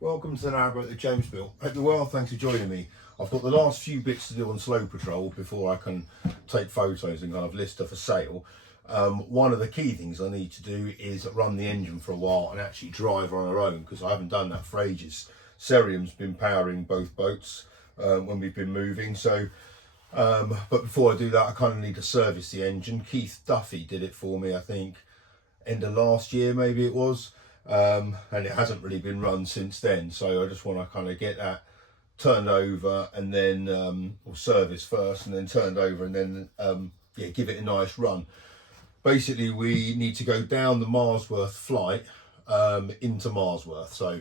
Welcome to the Narrowboat that James built. Hope you're well, thanks for joining me. I've got the last few bits to do on Sloe Patrol before I can take photos and kind of list her for sale. One of the key things I need to do is run the engine for a while and actually drive her on her own, because I haven't done that for ages. Cerium's been powering both boats when we've been moving, so but before I do that I kind of need to service the engine. Keith Duffy did it for me, I think end of last year maybe it was, and it hasn't really been run since then, so I just want to kind of get that turned over and then or service first and then turned over and then yeah, give it a nice run. Basically we need to go down the Marsworth flight into Marsworth, so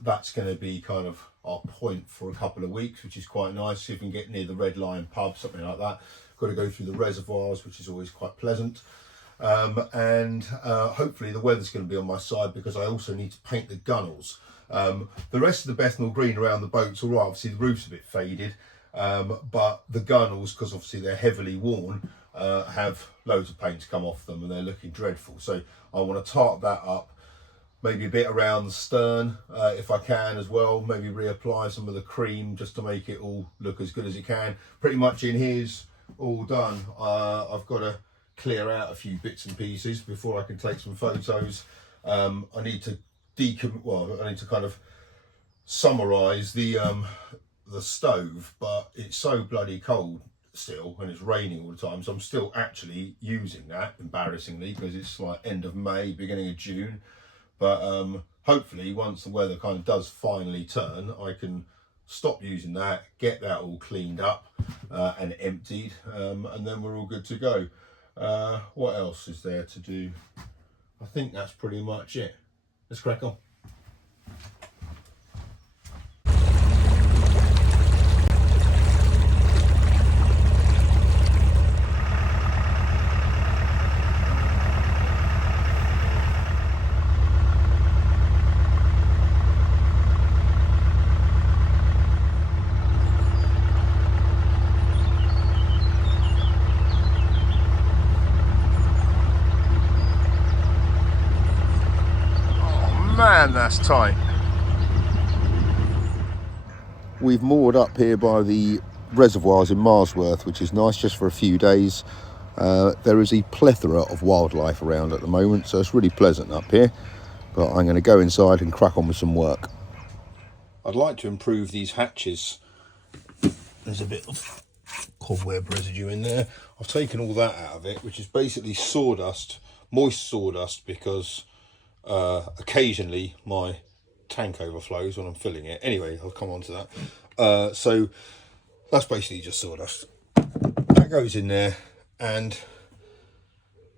that's going to be kind of our point for a couple of weeks, which is quite nice. See if we can get near the Red Lion pub, something like that. Got to go through the reservoirs, which is always quite pleasant. And hopefully the weather's going to be on my side, because I also need to paint the gunnels. The rest of the Bethnal Green around the boat's all right. Obviously the roof's a bit faded, but the gunnels, because obviously they're heavily worn, have loads of paint to come off them and they're looking dreadful. So I want to tarp that up, maybe a bit around the stern if I can as well, maybe reapply some of the cream just to make it all look as good as it can. Pretty much in here's all done. I've got to clear out a few bits and pieces before I can take some photos. I need to I need to kind of summarize the stove, but it's so bloody cold still and it's raining all the time, so I'm still actually using that, embarrassingly, because it's like end of May, beginning of June. But hopefully once the weather kind of does finally turn, I can stop using that, get that all cleaned up and emptied, and then we're all good to go. What else is there to do? I think that's pretty much it. Let's crack on. Man, that's tight. We've moored up here by the reservoirs in Marsworth, which is nice just for a few days. There is a plethora of wildlife around at the moment, so it's really pleasant up here. But I'm going to go inside and crack on with some work. I'd like to improve these hatches. There's a bit of cobweb residue in there. I've taken all that out of it, which is basically sawdust, moist sawdust, because occasionally my tank overflows when I'm filling it. Anyway, I'll come on to that. So that's basically just sawdust. That goes in there, and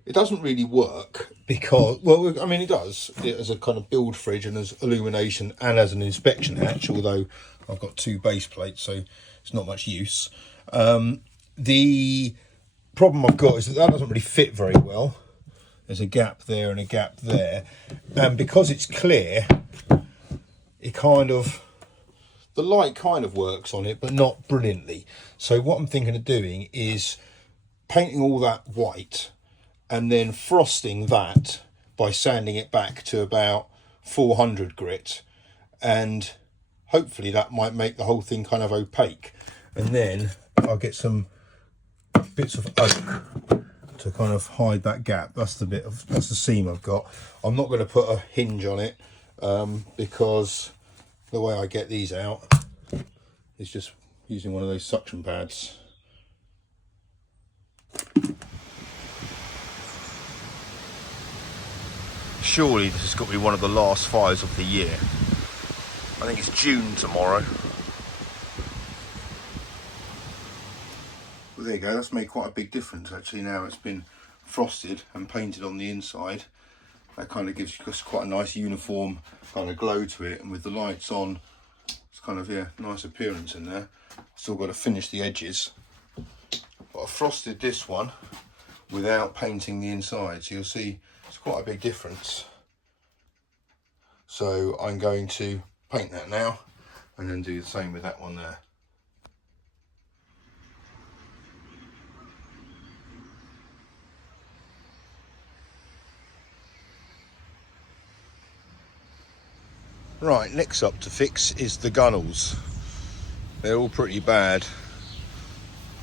it doesn't really work because, well, I mean, it does as a kind of build fridge and as illumination and as an inspection hatch, although I've got two base plates, so it's not much use. The problem I've got is that doesn't really fit very well. There's a gap there and a gap there, and because it's clear, it kind of, the light kind of works on it, but not brilliantly. So what I'm thinking of doing is painting all that white and then frosting that by sanding it back to about 400 grit, and hopefully that might make the whole thing kind of opaque. And then I'll get some bits of oak to kind of hide that gap. That's the seam I've got. I'm not going to put a hinge on it because the way I get these out is just using one of those suction pads. Surely this has got to be one of the last fires of the year. I think it's June tomorrow. Well, there you go, that's made quite a big difference actually. Now it's been frosted and painted on the inside, that kind of gives us quite a nice uniform kind of glow to it, and with the lights on, it's kind of, yeah, nice appearance in there. Still got to finish the edges, but I frosted this one without painting the inside, so you'll see it's quite a big difference. So I'm going to paint that now and then do the same with that one there. Right, next up to fix is the gunnels. They're all pretty bad.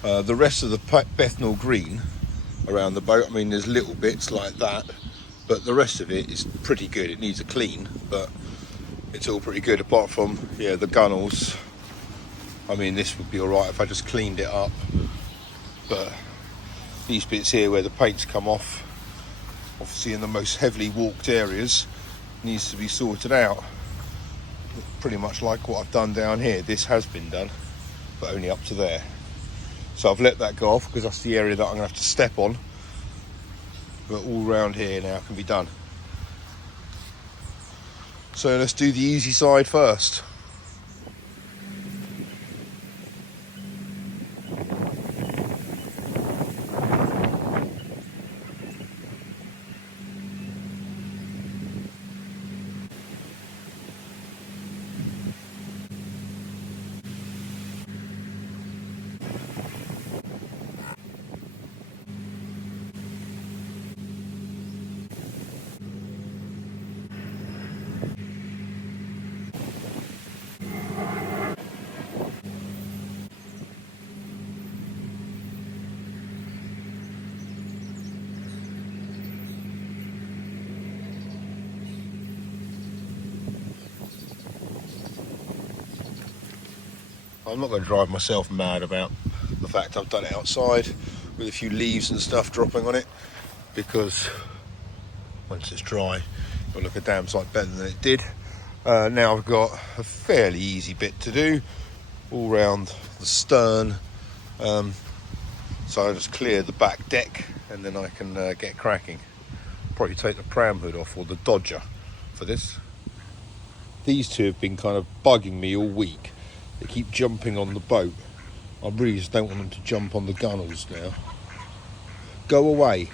The rest of the Bethnal green around the boat, I mean there's little bits like that, but the rest of it is pretty good. It needs a clean, but it's all pretty good apart from, yeah, the gunnels. I mean this would be alright if I just cleaned it up, but these bits here where the paint's come off, obviously in the most heavily walked areas, needs to be sorted out. Pretty much like what I've done down here. This has been done, but only up to there. So I've let that go off because that's the area that I'm going to have to step on. But all round here now can be done. So let's do the easy side first. I'm not going to drive myself mad about the fact I've done it outside with a few leaves and stuff dropping on it, because once it's dry it'll look a damn sight better than it did. Now I've got a fairly easy bit to do all round the stern, so I just clear the back deck and then I can get cracking. Probably take the pram hood off, or the Dodger, for this. These two have been kind of bugging me all week. They keep jumping on the boat. I really just don't want them to jump on the gunnels now. Go away.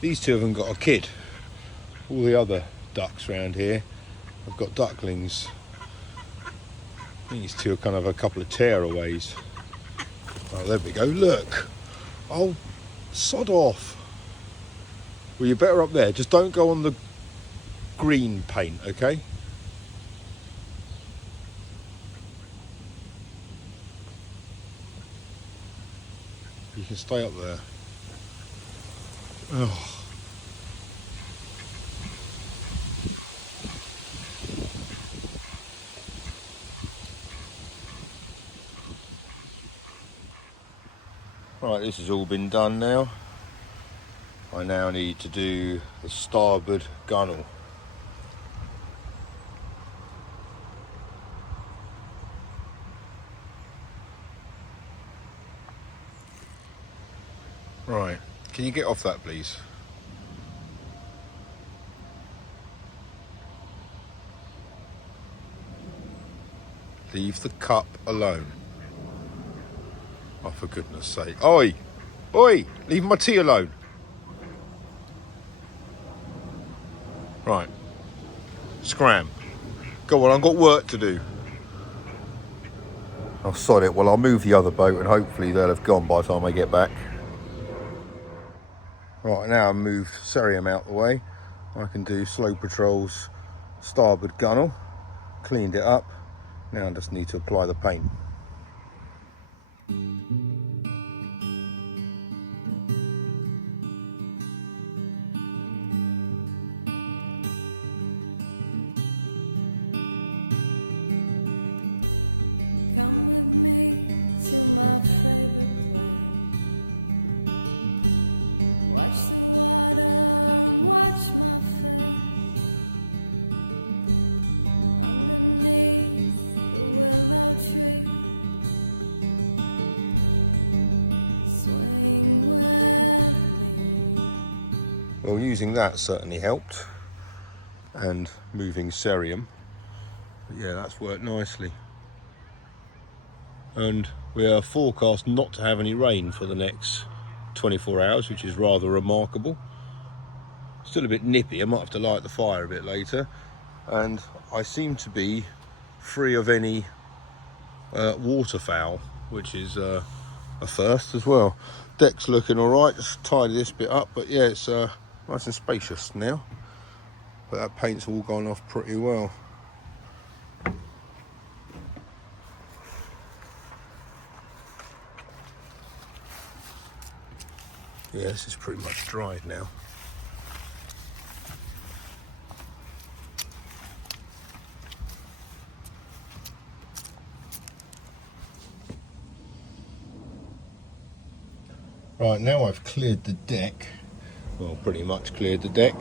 These two haven't got a kid. All the other ducks around here have got ducklings. I think these two are kind of a couple of tearaways. Oh, there we go, look. Oh, sod off. Well, you're better up there. Just don't go on the green paint, okay? You can stay up there. Oh. Right, this has all been done now. I now need to do the starboard gunnel. Right, can you get off that, please? Leave the cup alone. Oh, for goodness sake. Oi! Oi! Leave my tea alone. Right. Scram. Go on, I've got work to do. Oh, sod it. Well, I'll move the other boat and hopefully they'll have gone by the time I get back. Right, now I've moved Cerium out the way. I can do Sloe Patrol's starboard gunnel. Cleaned it up. Now I just need to apply the paint. Well, using that certainly helped, and moving Cerium, but yeah, that's worked nicely. And we are forecast not to have any rain for the next 24 hours, which is rather remarkable. Still a bit nippy, I might have to light the fire a bit later, and I seem to be free of any waterfowl, which is a first as well. Deck's looking all right, just tidy this bit up, but yeah, it's Nice and spacious now, but that paint's all gone off pretty well. Yeah, this is pretty much dried now. Right, now I've cleared the deck, well, pretty much cleared the deck.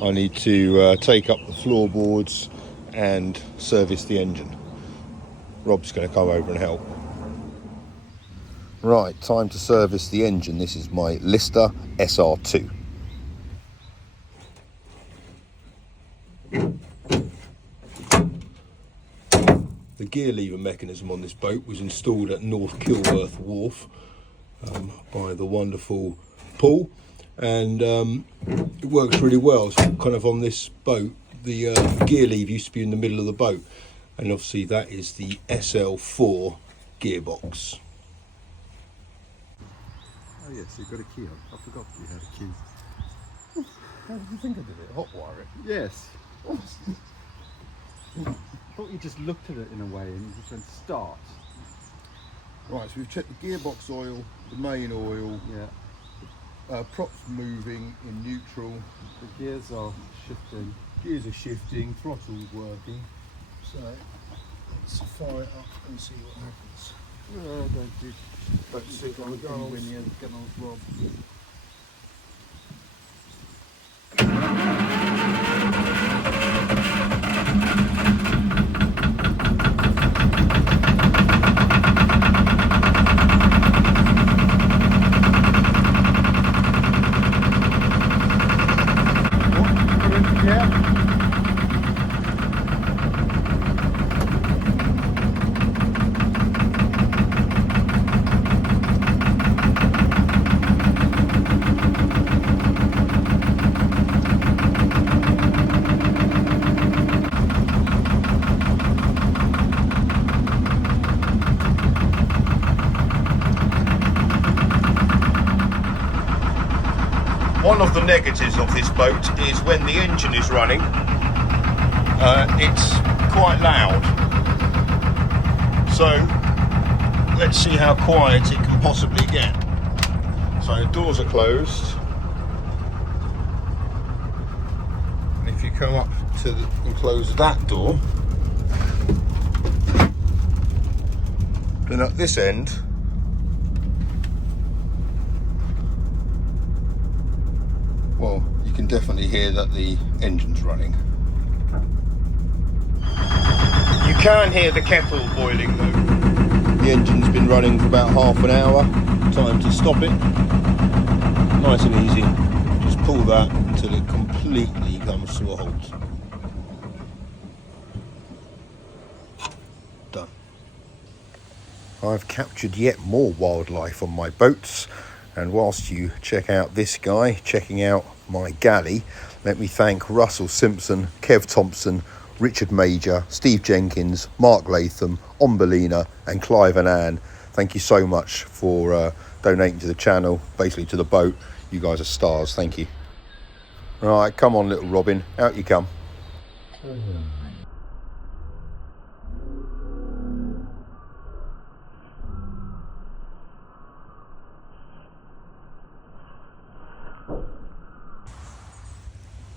I need to take up the floorboards and service the engine. Rob's going to come over and help. Right, time to service the engine. This is my Lister SR2. The gear lever mechanism on this boat was installed at North Kilworth Wharf by the wonderful Paul, and it works really well. So kind of on this boat, the gear lever used to be in the middle of the boat, and obviously that is the SL4 gearbox. Oh yes, you've got a key on. I forgot you had a key. How did you think I did it? Hot wire it? Yes. I thought you just looked at it in a way and you just went start. Right, so we've checked the gearbox oil, the main oil, Yeah. props moving in neutral, The gears are shifting. gears are shifting, throttle's working. So let's fire it up and see what happens. Don't sit on the goals when you're getting on Rob. One of the negatives of this boat is when the engine is running, it's quite loud. So let's see how quiet it can possibly get. So the doors are closed. And if you come up to and close that door, then at this end, well, you can definitely hear that the engine's running. You can hear the kettle boiling though. The engine's been running for about half an hour. Time to stop it. Nice and easy. Just pull that until it completely comes to a halt. Done. I've captured yet more wildlife on my boats. And whilst you check out this guy, checking out my galley, let me thank Russell Simpson, Kev Thompson, Richard Major, Steve Jenkins, Mark Latham, Ombelina and Clive and Ann. Thank you so much for donating to the channel, basically to the boat. You guys are stars, thank you. Right, come on little Robin, out you come.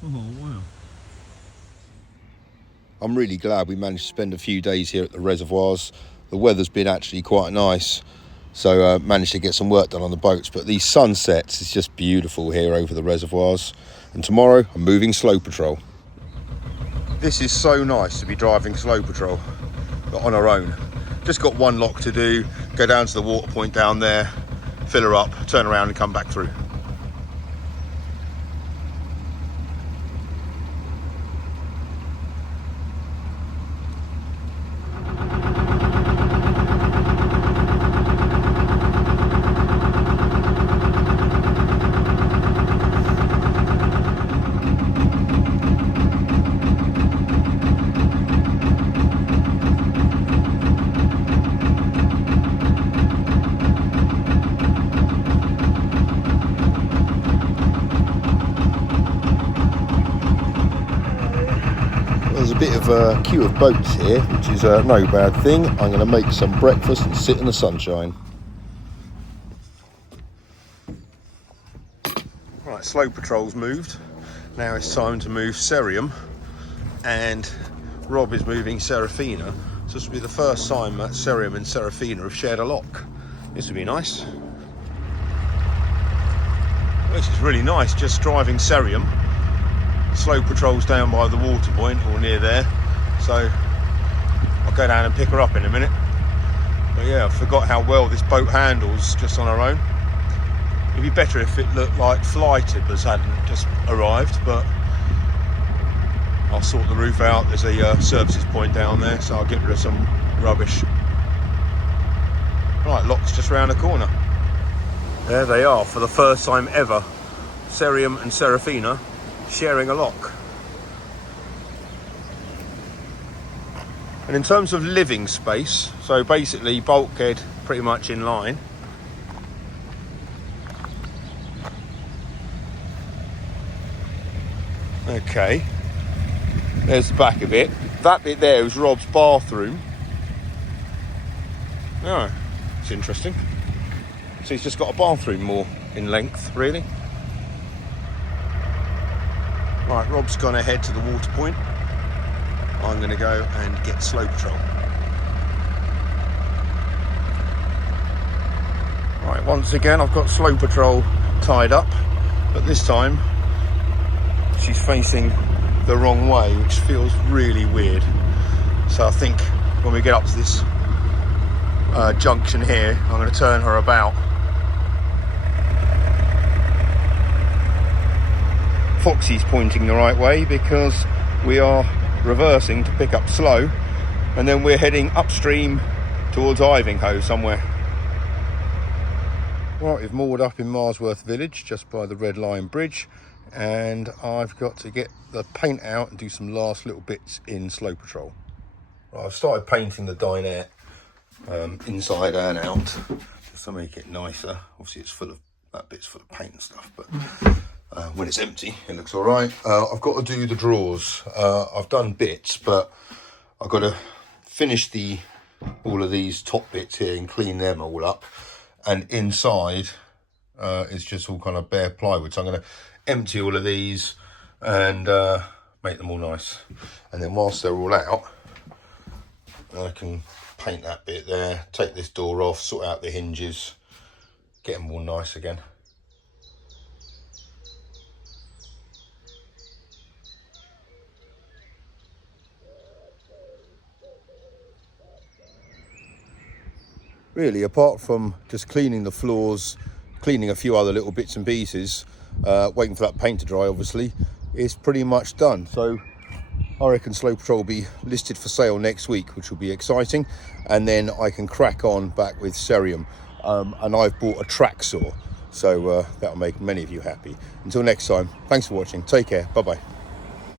Oh, wow. I'm really glad we managed to spend a few days here at the reservoirs. The weather's been actually quite nice, so managed to get some work done on the boats. But these sunsets is just beautiful here over the reservoirs. And tomorrow I'm moving Sloe Patrol. This is so nice to be driving Sloe Patrol, but on our own. Just got one lock to do, go down to the water point down there, fill her up, turn around and come back through. there's a bit of a queue of boats here, which is no bad thing. I'm going to make some breakfast and sit in the sunshine. Right, Sloe Patrol's moved. Now it's time to move Cerium, and Rob is moving Serafina. So this will be the first time that Cerium and Serafina have shared a lock. This would be nice. This is really nice, just driving Cerium. Sloe Patrol's down by the water point, or near there. So I'll go down and pick her up in a minute. But yeah, I forgot how well this boat handles just on her own. It'd be better if it looked like Fly Tippers hadn't just arrived, but I'll sort the roof out. There's a services point down there, so I'll get rid of some rubbish. Right, lock's just round the corner. There they are, for the first time ever, Cerium and Serafina sharing a lock. And in terms of living space, so basically bulkhead pretty much in line. Okay, there's the back of it. That bit there is Rob's bathroom. Oh, it's interesting. So he's just got a bathroom more in length, really. Right, Rob's gone ahead to the water point. I'm going to go and get Sloe Patrol. Right, once again I've got Sloe Patrol tied up, but this time she's facing the wrong way, which feels really weird. So I think when we get up to this junction here, I'm going to turn her about. Foxy's pointing the right way because we are reversing to pick up Sloe, and then we're heading upstream towards Ivinghoe somewhere. Right, we've moored up in Marsworth Village just by the Red Line Bridge, and I've got to get the paint out and do some last little bits in Sloe Patrol. Right, I've started painting the dinette inside and out just to make it nicer. Obviously it's full of, that bit's full of paint and stuff, but when it's empty it looks all right. I've got to do the drawers. I've done bits, but I've got to finish all of these top bits here and clean them all up, and inside it's just all kind of bare plywood, so I'm going to empty all of these and make them all nice, and then whilst they're all out I can paint that bit there, take this door off, sort out the hinges, get them all nice again. Really, apart from just cleaning the floors, cleaning a few other little bits and pieces, waiting for that paint to dry, obviously, it's pretty much done. So I reckon Sloe Patrol will be listed for sale next week, which will be exciting, and then I can crack on back with Cerium. And I've bought a track saw, so that'll make many of you happy. Until next time, thanks for watching, take care, bye bye.